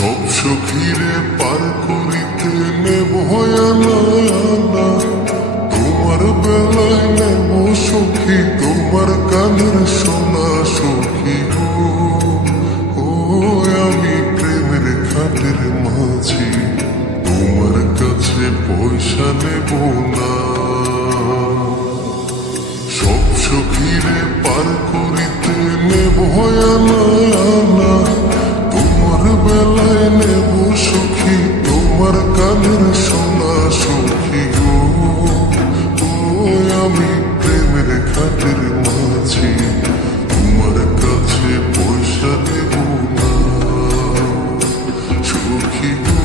সব সখীরে পার করিতে নেব না, তোমার বেলায় নেব সখী তোমার কানের সোনা সখী গো। ও আমি প্রেমের ঘাটের মাঝি, তোমার কাছে পয়সা নেব না। সব সখীরে পার করিতে নেব না, তোমার বেলায় নেব সখী তোমার কানের সোনা সখী গো। ও আমি প্রেমের ঘাটের মাঝি, তোমার কাছে পয়সা নেব না সখী গো।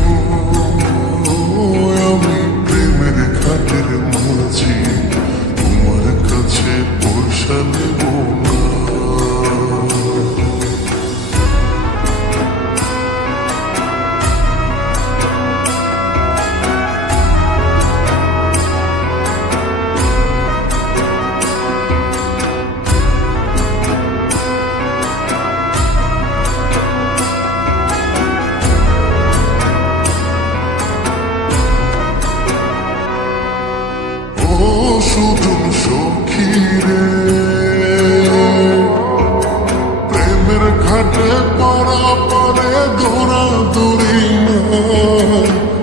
আমি প্রেমের ঘাটের মাঝি, তোমার কাছে পয়সা নেব না। সুজন সখী রে, প্রেমের ঘাটে পড়া পরে দৌড়া দৌড়ি না,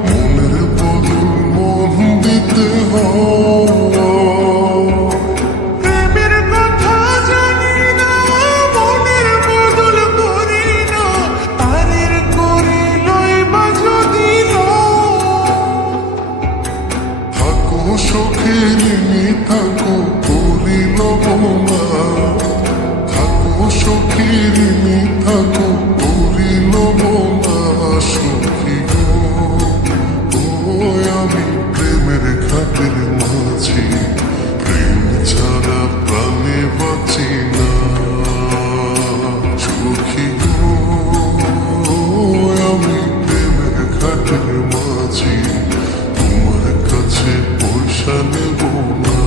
মনের বদল মন দিতে হয়। প্রেমের কথা জানি না, মনের বদল করি না, পারের করে লইবা যদি থাকো সখী ঋণী থাকো করিল না, থাকো সখী ঋণী থাকো করিল না সখী গো। ও আমি প্রেমের ঘাটের মাঝি, প্রেম ছাড়া প্রাণে বাঁচি না সখী গো। আমি প্রেমের ঘাটের মাঝি, তোমার কাছে পয়সা নেব না।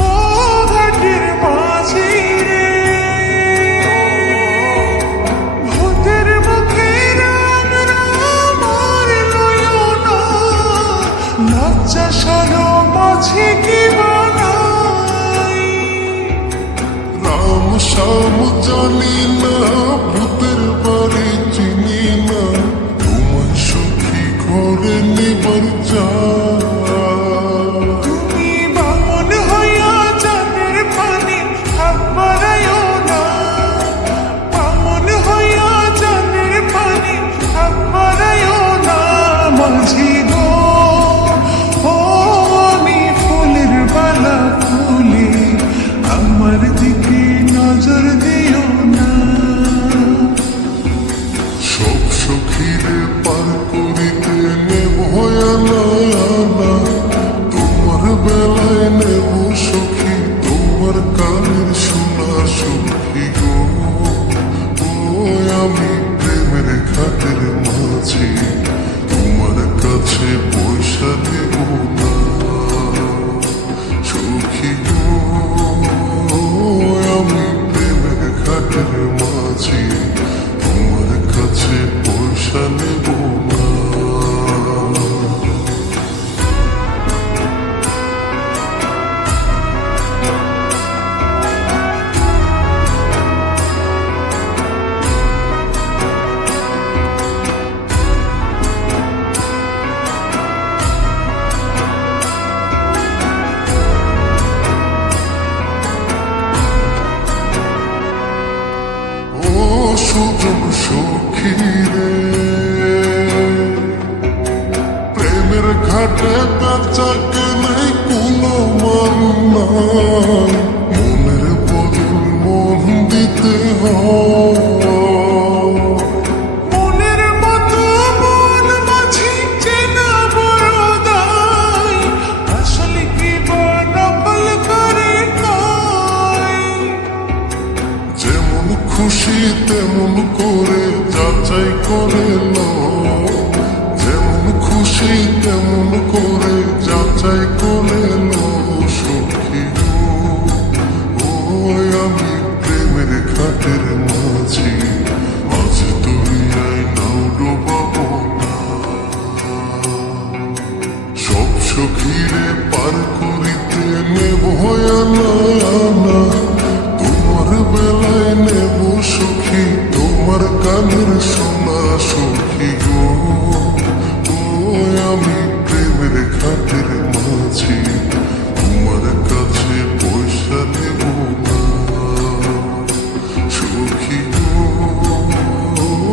ও ঘাটের মাঝি রে, ভূতের মুখে রাম রাম আর লইও না, লজ্জা শরম মাঝি কি বানাই। রাম শ্যাম জানি না, ভূতের বাড়ি চিনি না, তোমার সখী ঘরে নিবার চা। তুমি বামন হইয়া চাঁদের পানি হাত বাড়াইও না, বামন হইয়া চাঁদের পানি হাত বাড়াইও না মাঝি গো। ও আমি ফুলের বালা ফুলি, আমার দিকে নজর দিও না। সব সখীরে পার করিতে নেব না, তোমার বেলায় নেব সখী তোমার কানের সোনা সখী গো। ও আমি প্রেমের ঘাটের মাঝি, তোমার কাছে পয়সা নেব না সখী গো। আমি প্রেমের ঘাটের মাঝি, তোমার কাছে পয়সা নেব না। ও সুজন সখী রে, করে লো, যেমন খুশি তেমন করে যাচাই করে লো সখী গো। ওই আমি প্রেমের ঘাটের মাঝি, আজ দুনিয়ায় নাও ডোবাবো না। সব সখীরে পার করিতে নেব আনা আনা, তোমার বেলায় নেব সখী তোমার কানের সোনা সখী গো। ওই আমি প্রেমের ঘাটের মাঝি, তোমার কাছে পয়সা দেব না সখী গো।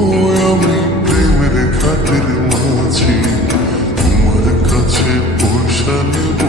ওই আমি প্রেমের ঘাটের মাঝি, তোমার কাছে পয়সা নেব